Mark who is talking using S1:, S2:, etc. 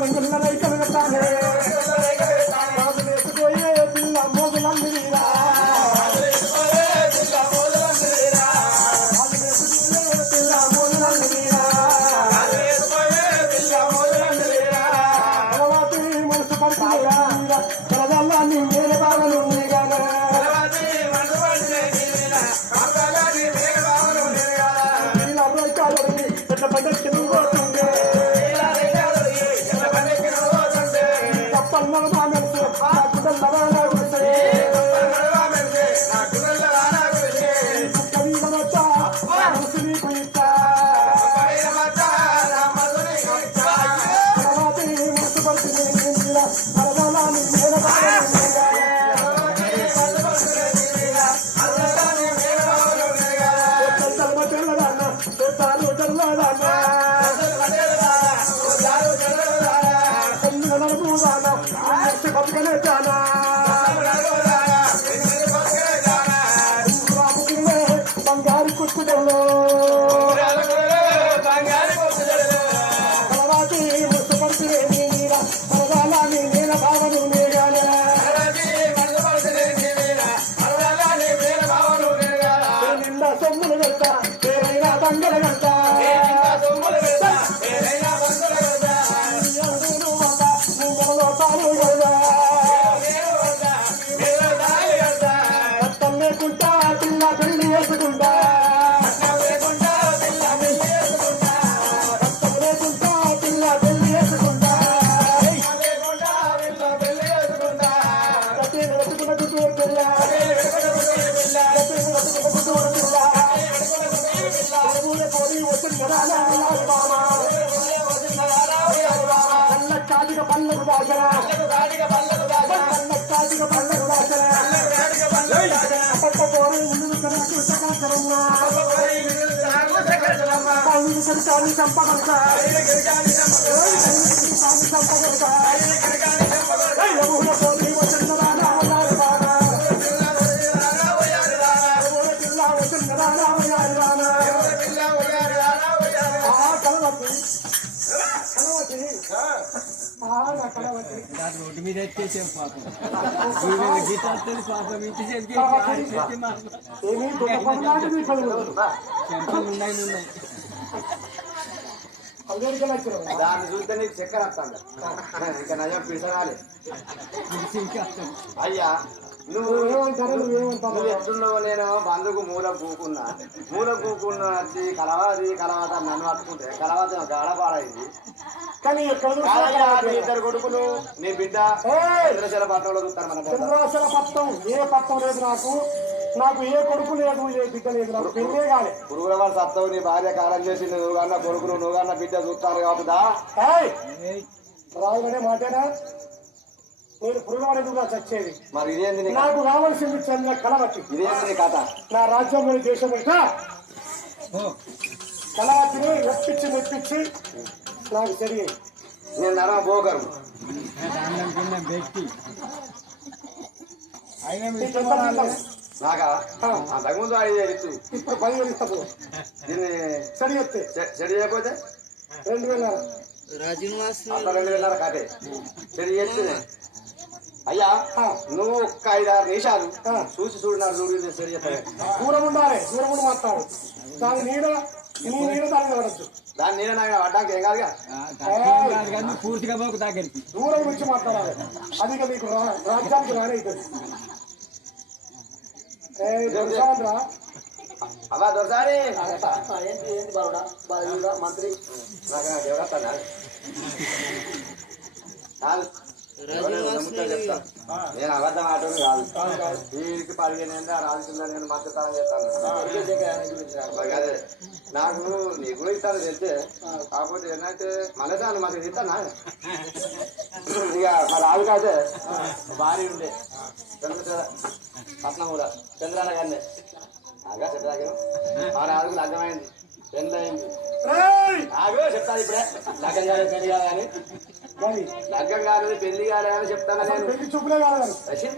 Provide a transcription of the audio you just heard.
S1: கலங்கல்லரை கலங்கத்தானே பரவாயில்ல நீங்க బతుకనే చాలా బామా కళ్ళ కాదిక పళ్ళకు దాచన కళ్ళ కాదిక పళ్ళకు దాచన పోరే కనకు సరికాని
S2: రోడ్డు మీద ఎత్తేసాం పాపం గీతాలు పాపం ఇంటి
S1: చేసి
S2: చెంపలు ఉన్నాయి ఉన్నాయి
S3: దాన్ని చూస్తే నీకు చక్కెర వస్తాను ఇంకా నయం పిసరాలి అయ్యా. నువ్వు ఎట్లున్నావు? నేను? బంధుకు మూల కూకున్నా. మూల కూకున్న వచ్చి కలవాది కలవాత నన్ను పట్టుకుంటే కలవాత గాడపాడైంది
S1: కానీ
S3: ఇద్దరు కొడుకులు నీ బిడ్డ! చంద్రశల పట్టణంలో చూస్తారు మన పిల్లలు.
S1: చంద్రాసన పట్టం ఏ పట్టం లేదు నాకు. నాకు ఏ కొడుకు లేదు ఏ బిడ్డ లేదు. నాకు పెళ్ళే కాలే.
S3: పురుగుల వాడు సత్తవు నీ భార్య కాలం చేసి నువ్వు కన్నా కొడుకులు నువ్వు కన్నా బిడ్డ చూస్తారు
S1: ఏయ్! రాజుగానే మాటేనా? నేను నాకు చచ్చేది.
S3: మరి ఇదేంది?
S1: నాకు రావాల్సింది చంద్ర కలవతి
S3: ఇదేంది నీ కథ?
S1: నా రాజ్యంలోని దేశం కలవతిని మెప్పించి మెప్పించి నాకు సరి
S3: నేను నరం
S2: కింద అయినా
S1: నీకు.
S3: అంతకుముందు
S1: ఇప్పుడు
S3: దీన్ని
S1: సరి చెప్తే
S3: చెడు చేయకపోతే?
S1: రెండు వేల
S3: రెండు వేల కాటే చెడు చేస్తుంది అయ్యా. నువ్వు ఒక్క ఐదు ఆరు నిమిషాలు. చూసి చూడు నాకు చూడు చేస్తాను
S1: దూరం ఉండాలి దూరం ఉండి మాట్లాడు. దాని నీడ నీ నీడ దాని పడద్దు.
S3: దాన్ని నేను నాకు పడ్డాక ఏం కాదుగా?
S2: కాదు పూర్తిగా పోకు దగ్గరికి
S1: దూరం నుంచి మాట్లాడాలి. అది ఇక రా- రాజ్యానికి రానే అవుతుంది?
S3: అవ్వా దొరసారి
S1: ఏంటి ఏంటి బాలుడా బాలుడా మంత్రి
S3: నాకు కాదు. నేను అబద్ధం ఆటోని కాదు. వీడికి పదిహేను ఏళ్ళ రాజుతుందని నేను మద్దతనం చేస్తాను. అదే నాకు నీ కూడా ఇస్తాను తెలిస్తే కాకపోతే ఏంటంటే మనసాన్ని మాకు ఇస్తానా? ఇక మా రాజు కాదే భార్య ఉండే. చంద్ర పట్నం కూడా చంద్రాల గారినే. ఆగా చంద్రాగం మా రాజుకు లగ్గమైంది పెళ్ళయింది.
S1: రేయ్!
S3: ఆగో చెప్తాను ఇప్పుడే. లగ్గం కాలేదు పెళ్ళి కాదని
S1: గది.
S3: లగ్గం కాలేదు పెళ్ళి కాలేదని చెప్తాను నేను.
S1: పెళ్ళి చూపులే
S3: రషిద్